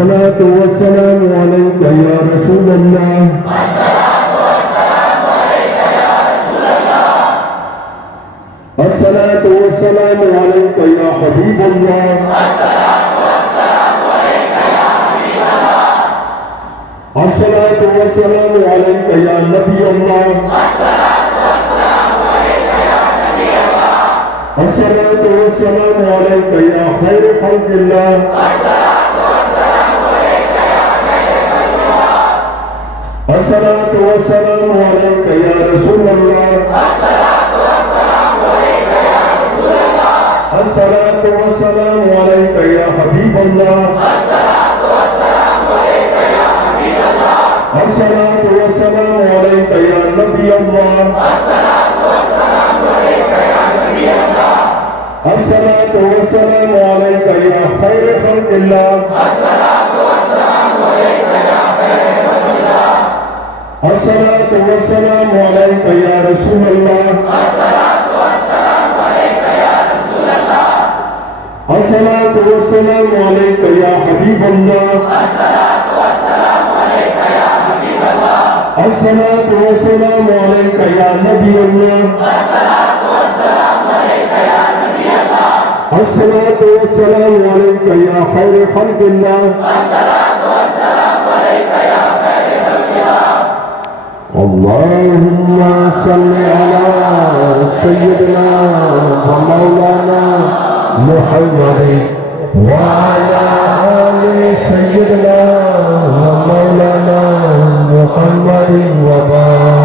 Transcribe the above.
الصلاة والسلام عليك يا رسول الله الصلاة والسلام عليك يا حبيب الله الصلاة والسلام عليك يا نبي الله الصلاة والسلام عليك يا خير خلق الله الصلاة والسلام عليك يا رسول الله الصلاة والسلام عليك يا حبيب الله الصلاة والسلام عليك يا نبي الله الصلاة والسلام عليك يا خير خلق الله الصلاة والسلام عليك يا رسول الله الصلاة والسلام عليك يا حبيب الله الصلاة والسلام عليك يا نبي الله الصلاة والسلام عليك يا خير خلق الله اللهم صل على سيدنا ومولانا محمد وعلى آل سيدنا ومولانا محمد وبارك